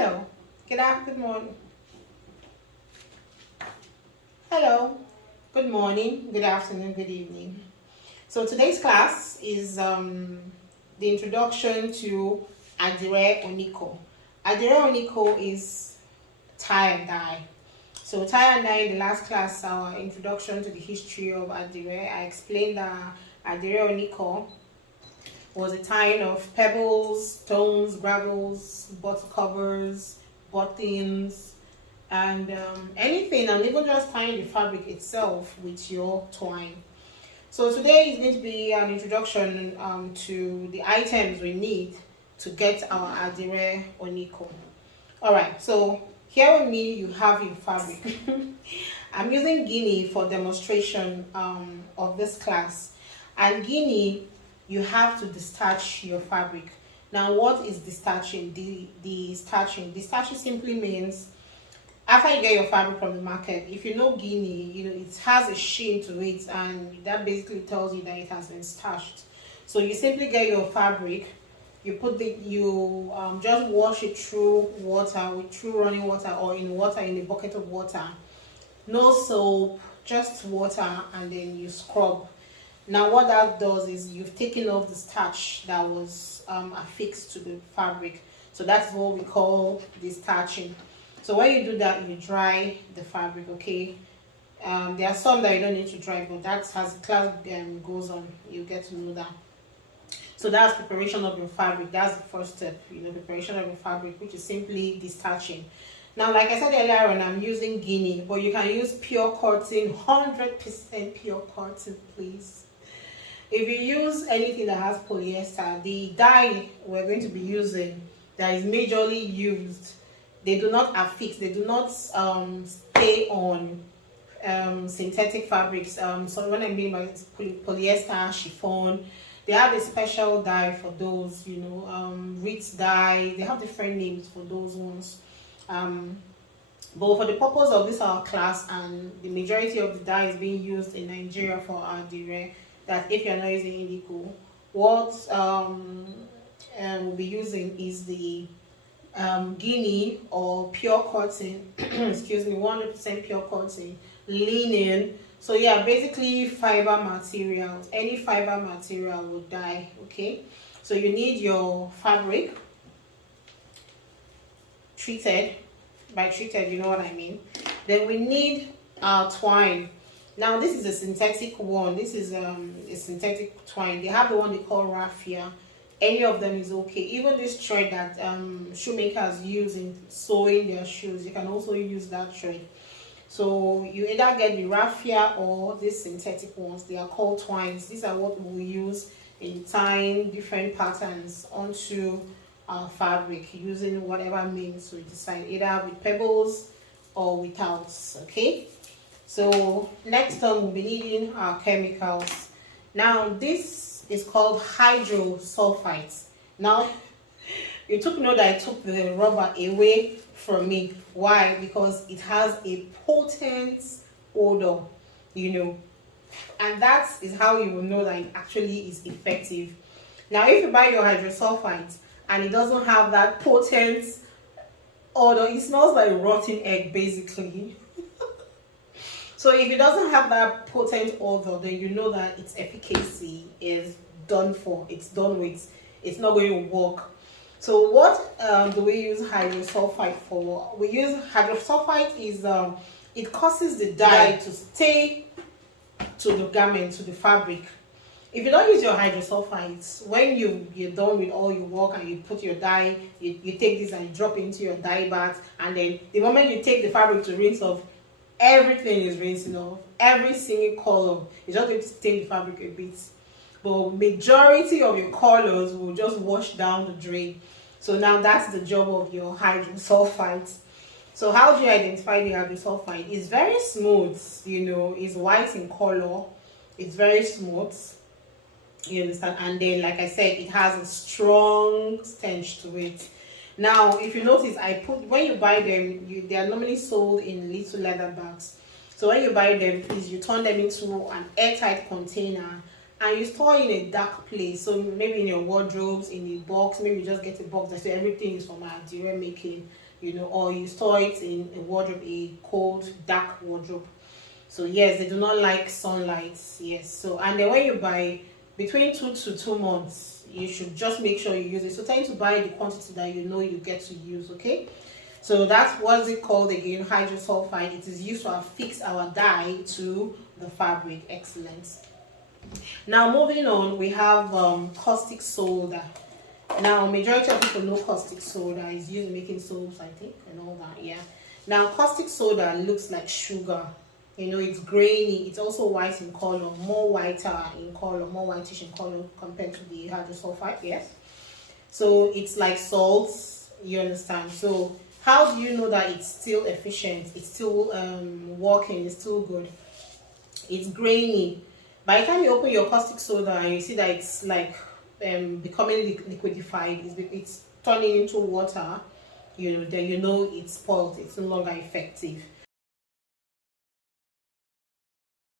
Hello. Good morning. Hello. Good morning, good afternoon, good evening. So today's class is the introduction to Adire Oniko. Adire Oniko is tie and dye. So tie and dye, in the last class, our introduction to the history of Adire, I explained that Adire Oniko was a tying of pebbles, stones, gravels, bottle covers, buttons, and anything, and even just tying the fabric itself with your twine. So today is going to be an introduction to the items we need to get our Adire Oniko. Alright, so here with me you have your fabric. I'm using Guinea for demonstration of this class. And Guinea, you have to destarch your fabric. Now what is destarching? Destarching simply means after you get your fabric from the market, if you know Guinea, it has a sheen to it, and that basically tells you that it has been starched. So you simply get your fabric, you just wash it through running water, or in a bucket of water. No soap, just water, and then you scrub. Now what that does is you've taken off the starch that was affixed to the fabric. So that's what we call destarching. So when you do that, you dry the fabric, okay? There are some that you don't need to dry, but that's as the class goes on, you get to know that. So that's preparation of your fabric. That's the first step, preparation of your fabric, which is simply destarching. Now, like I said earlier on, I'm using Guinea, but you can use pure cotton, 100% pure cotton, please. If you use anything that has polyester, the dye we're going to be using that is majorly used, they do not affix, they do not stay on synthetic fabrics. So what I mean by polyester, chiffon, they have a special dye for those, Ritz dye. They have different names for those ones. But for the purpose of this our class, and the majority of the dye is being used in Nigeria for our Adire, that if you're not using eleko, what we'll be using is the Guinea or pure cotton, excuse me, 100% pure cotton, linen. So yeah, basically fiber materials. Any fiber material will dye. Okay, so you need your fabric treated. By treated, you know what I mean. Then we need our twine. Now this is a synthetic one. This is a synthetic twine. They have the one they call raffia. Any of them is okay. Even this thread that shoemakers use in sewing their shoes, you can also use that thread. So you either get the raffia or these synthetic ones. They are called twines. These are what we use in tying different patterns onto our fabric using whatever means we decide, either with pebbles or without. Okay, so next time we'll be needing our chemicals. Now this is called Hydrosulfite. Now you took note that I took the rubber away from me. Why? Because it has a potent odor, and that is how you will know that it actually is effective. Now if you buy your Hydrosulfite and it doesn't have that potent odor, it smells like rotten egg basically. So if it doesn't have that potent odor, then you know that its efficacy is done for, it's done with, it's not going to work. So what do we use Hydrosulfite for? We use Hydrosulfite is it causes the dye to stay to the garment, to the fabric. If you don't use your Hydrosulfite, when you're done with all your work and you put your dye, you take this and you drop it into your dye bath, and then the moment you take the fabric to rinse off, everything is rinsing off. Every single color is just going to stain the fabric a bit, but majority of your colors will just wash down the drain. So now that's the job of your Hydrosulfite. So how do you identify the Hydrosulfite? It's very smooth, it's white in color, it's very smooth, you understand, and then like I said, it has a strong stench to it. Now if you notice, when you buy them, they are normally sold in little leather bags. So when you buy them, please, you turn them into an airtight container and you store in a dark place. So maybe in your wardrobes, in a box, maybe you just get a box that says everything is from Adire making. you know, or you store it in a wardrobe, a cold, dark wardrobe. So yes, they do not like sunlight. Yes. So and then when you buy between 2 to 2 months, you should just make sure you use it. So tend to buy the quantity that you know you get to use. Okay. So that's what's it called again, hydrosulfite. It is used to affix our dye to the fabric. Excellent. Now moving on, we have caustic soda. Now majority of people know caustic soda is used in making soaps, I think, and all that. Yeah. Now caustic soda looks like sugar. You know, it's grainy. It's also white in color, more whiter in color, more whitish in color compared to the hydrosulfite. Yes. So it's like salts. You understand? So how do you know that it's still efficient? It's still working. It's still good. It's grainy. By the time you open your caustic soda and you see that it's like becoming liquidified, it's turning into water, you know, then you know it's spoiled, it's no longer effective.